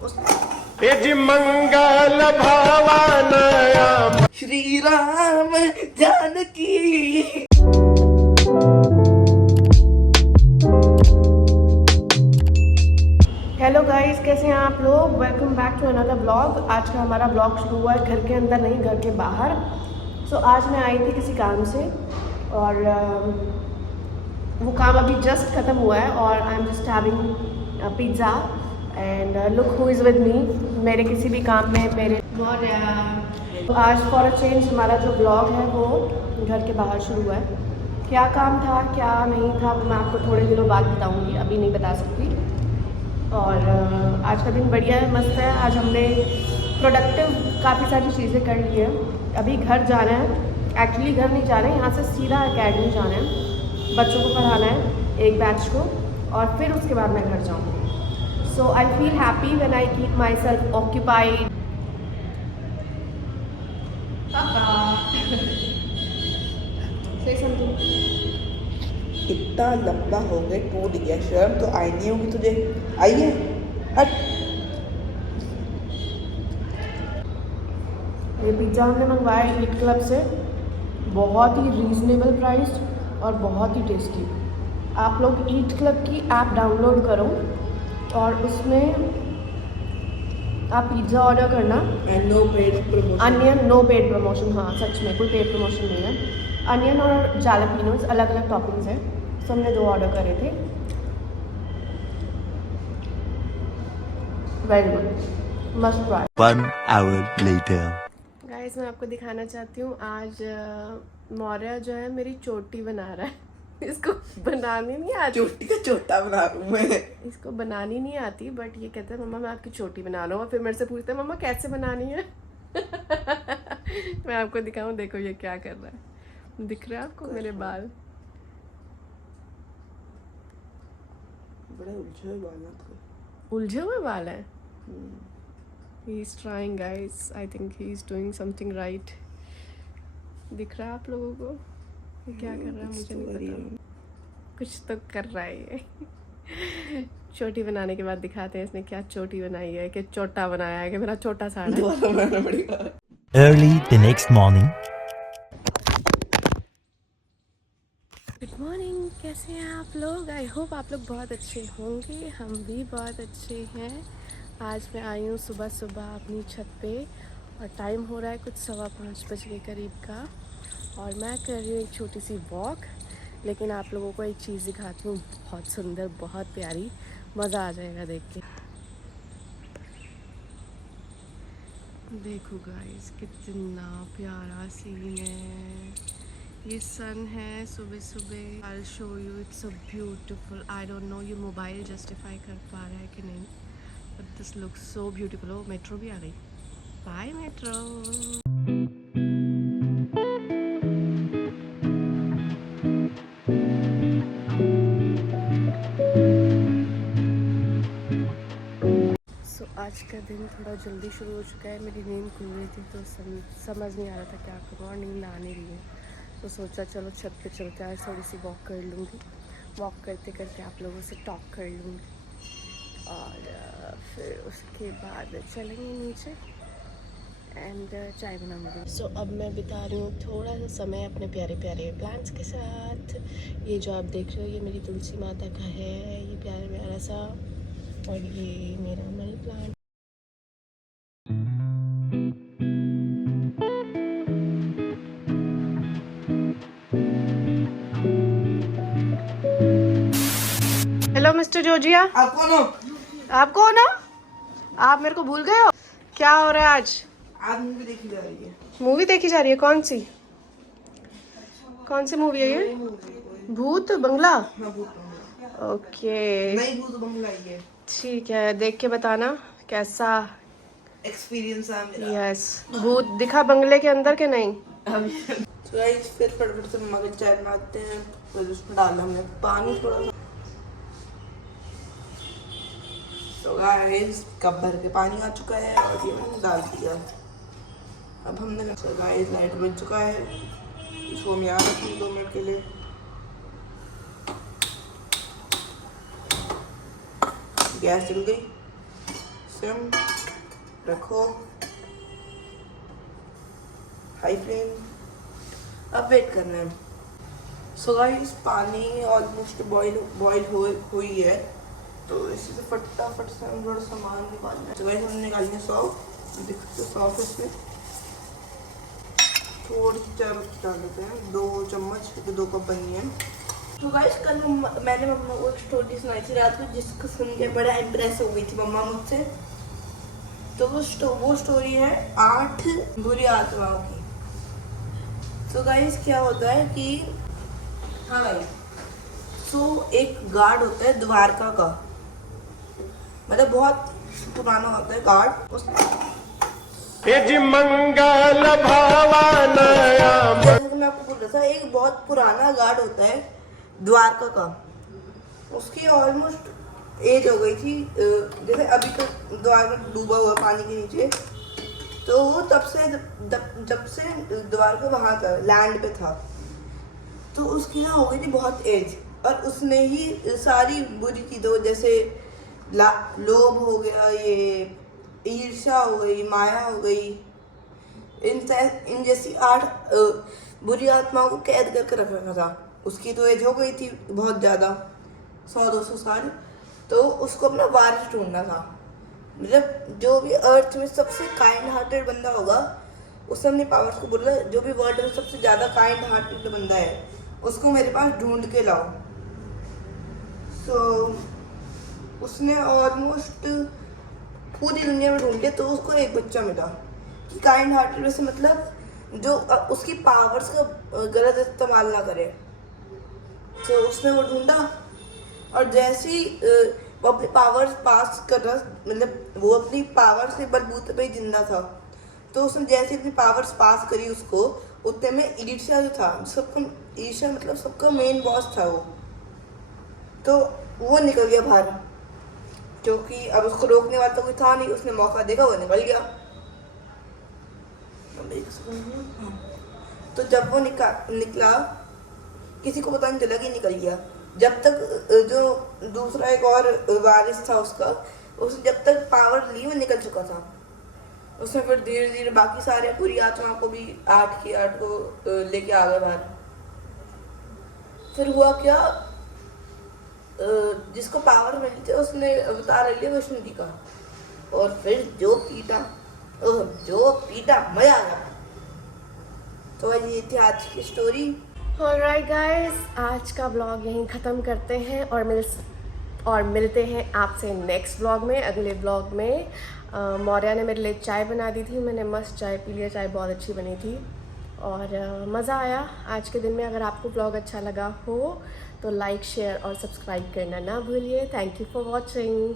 मंगल भवानया Shri Ram Janaki. Hello guys, कैसे हैं आप लोग। Welcome back to another blog. आज का हमारा ब्लॉग शुरू हुआ है घर के अंदर नहीं, घर के बाहर। आज मैं आई थी किसी काम से और वो काम अभी जस्ट ख़त्म हुआ है और I am just having pizza and look who is with me. मेरे किसी भी काम में मेरे और आज फॉर अ चेंज हमारा जो ब्लॉग है वो घर के बाहर शुरू हुआ है। क्या काम था क्या नहीं था वो मैं आपको थोड़े दिनों बाद बताऊंगी, अभी नहीं बता सकती। और आज का दिन बढ़िया है, मस्त है। आज हमने प्रोडक्टिव काफ़ी सारी चीज़ें कर ली है। अभी घर जाना है, एक्चुअली घर नहीं जा रहे हैं, यहाँ से सीधा एकेडमी जाना है, बच्चों को पढ़ाना है एक बैच को और फिर उसके बाद मैं घर जाऊँगी। So I feel happy when I keep myself occupied. Say something. इतना लंबा हो गया, टूट गया। शर्म तो आई नहीं होगी तुझे, आई है? हट। ये पिज़्ज़ा हमने मंगवाया ईट क्लब से, बहुत ही रीज़नेबल प्राइस और बहुत ही टेस्टी। आप लोग ईट क्लब की ऐप डाउनलोड करो और उसमें आप पिज़्ज़ा ऑर्डर करना। No paid promotion. Onion, no paid promotion. हाँ सच में कोई पेड प्रमोशन नहीं है। अनियन और जालापिनोज अलग अलग टॉपिंग्स हैं। तो हमने 2 ऑर्डर करे थे। Very good, must try. 1 hour later. Guys, मैं आपको दिखाना चाहती हूँ आज मौर्य जो है मेरी चोटी बना रहा है। इसको बनानी नहीं आती। चोटी का चोटा बना रहा हूँ मैं। इसको बनानी नहीं आती, बट ये कहता है मम्मा मैं आपकी चोटी बना रहा हूँ। और फिर मेरे से पूछता है मम्मा कैसे बनानी है। मैं आपको दिखाऊँ, देखो ये क्या कर रहा है। दिख रहा है आपको मेरे बाल? बड़े उलझे हुए बाल हैं। उलझे हुए बाल हैं। He is trying guys, I think he is doing something right. दिख रहा है आप लोगों को ये क्या कर रहा है? मुझे नहीं पता, कुछ तो कर रहा है ये। चोटी बनाने के बाद दिखाते हैं इसने क्या चोटी बनाई है, कि चोटा बनाया है, कि मेरा छोटा साड़ा है। दोबारा बनाना पड़ेगा। Early the next morning. Good morning, कैसे हैं आप लोग? आई होप आप लोग बहुत अच्छे होंगे, हम भी बहुत अच्छे हैं। आज मैं आई हूँ सुबह सुबह अपनी छत पे और टाइम हो रहा है कुछ 5:15 बजे के करीब का और मैं कर रही हूँ एक छोटी सी वॉक। लेकिन आप लोगों को एक चीज़ दिखाती हूँ, बहुत सुंदर, बहुत प्यारी, मज़ा आ जाएगा देख के। देखो गाइस कितना प्यारा सीन है। ये सन है सुबह सुबह। I will show you, it's so beautiful. I don't know ये मोबाइल जस्टिफाई कर पा रहा है कि नहीं, but this looks so beautiful. Oh metro भी आ गई। Bye metro. आज का दिन थोड़ा जल्दी शुरू हो चुका है। मेरी नींद खुल गई थी तो समझ नहीं आ रहा था क्या करूँ और नींद आ नहीं रही है, तो सोचा चलो छत पे चलते आज थोड़ी सी वॉक कर लूँगी। वॉक करते करते आप लोगों से टॉक कर लूँगी और फिर उसके बाद चलेंगे नीचे एंड चाय बनाऊँगी। सो अब मैं बिता रही हूँ थोड़ा सा समय अपने प्यारे प्यारे प्लांट्स के साथ। ये जो आप देख रहे हो ये मेरी तुलसी माता का है, ये प्यारा प्यारा सा, और ये मेरा मनी प्लांट। हेलो मिस्टर जोजिया। आप कौन हो? आप कौन हो? आप मेरे को भूल गए हो? क्या हो रहा है आज? आज मूवी देखी जा रही है। मूवी देखी जा रही है? कौन सी? कौन सी मूवी है ये? भूत बंगला? हाँ, भूत बंगला। ओके नई भूत बंगला ही है। ठीक है, देख के बताना कैसा एक्सपीरियंस है मेरा। यस। भूत दिखा बंगले के अंदर के नहीं? तो गाइस फिर फटाफट से मम्मा के चाय बनाते हैं। तो उसमें डालना हमने पानी थोड़ा सा। तो गाइस कप भर के पानी आ चुका है और ये मैंने डाल दिया। अब हमने गाइस लाइट बज चुका है, इसको हम यहाँ रखेंगे 2 मिनट के लिए। गैस जल गई। सिम रखो, हाई फ्लेम। अब वेट करना है। सो गाइस पानी ऑलमोस्ट बॉईल हुई है, तो इसी से फटाफट से हम थोड़ा सामान निकालना है। तो गाइस हमने निकाली है सौंफ, देख सकते हो सौंफ इसमें थोड़ी सी चाय पत्ती डाल देते हैं, 2 चम्मच, क्योंकि 2 कप बनी है। तो गाइस कल मैंने मम्मा को एक स्टोरी सुनाई थी रात को, जिसको सुन के बड़ा इम्प्रेस हो गई थी मम्मा मुझसे। तो वो स्टोरी है 8 बुरी आत्माओं की। तो गाइस क्या होता है कि हाँ गाइस, तो एक गार्ड होता है द्वारका का, मतलब बहुत पुराना होता है गार्ड। ये जी मंगल भावनया जैसे कि मैं आपको बोल रहा था, एक बहुत पुराना गार्ड होता है द्वारका का। उसकी ऑलमोस्ट एज हो गई थी, जैसे अभी तो द्वारका डूबा हुआ पानी के नीचे, तो वो जब से द्वारका वहाँ था, लैंड पे था, तो उसकी ना हो गई थी बहुत एज। और उसने ही सारी बुरी चीज़ों जैसे लोभ हो गया, ये ईर्ष्या हो गई, माया हो गई, इन जैसी 8 बुरी आत्माओं को कैद करके रख रखा था। उसकी तो एज हो गई थी बहुत ज़्यादा, 100-200 साल। तो उसको अपना वारिस ढूंढना था, मतलब जो भी अर्थ में सबसे काइंड हार्टेड बंदा होगा, उसने अपने पावर्स को बोला, जो भी वर्ल्ड में सबसे ज़्यादा काइंड हार्टेड बंदा है उसको मेरे पास ढूंढ के लाओ। उसने ऑलमोस्ट पूरी दुनिया में ढूंढे, तो उसको एक बच्चा मिला कि काइंड हार्टेड वैसे मतलब जो उसकी पावर्स का गलत इस्तेमाल ना करे। तो उसने वो ढूंढा, और जैसे ही वो अपनी पावर्स पास कर रहा, मतलब वो अपनी पावर्स के बलबूते पे ही जिंदा था, तो उसने जैसे अपनी पावर्स पास करी उसको, उतने में ईर्ष्या जो था, ईर्ष्या मतलब सबका मेन बॉस था वो, तो वो निकल गया बाहर, क्योंकि अब उसको रोकने वाला तो कोई था नहीं। उसने मौका देखा, वो निकल गया। तो जब वो निकला, किसी को पता नहीं चला कि निकल गया, जब तक जो दूसरा एक और वारिस था उसका, उसने जब तक पावर ली वो निकल चुका था। उसने फिर धीरे धीरे बाकी सारे पूरी आत्माओं को भी 8 की 8 को लेके आ गए बाहर। फिर हुआ क्या, जिसको पावर मिली थी उसने अवतार ले लिया विष्णु जी का, और फिर जो पीटा मजा आ गया। तो ये थी आज की स्टोरी। ऑलराइट गाइस, आज का ब्लॉग यहीं ख़त्म करते हैं और मिलते हैं आपसे नेक्स्ट ब्लॉग में। अगले ब्लॉग में मौर्या ने मेरे लिए चाय बना दी थी, मैंने मस्त चाय पी लिया, चाय बहुत अच्छी बनी थी और मज़ा आया आज के दिन में। अगर आपको ब्लॉग अच्छा लगा हो तो लाइक, शेयर और सब्सक्राइब करना ना भूलिए। Thank you for watching.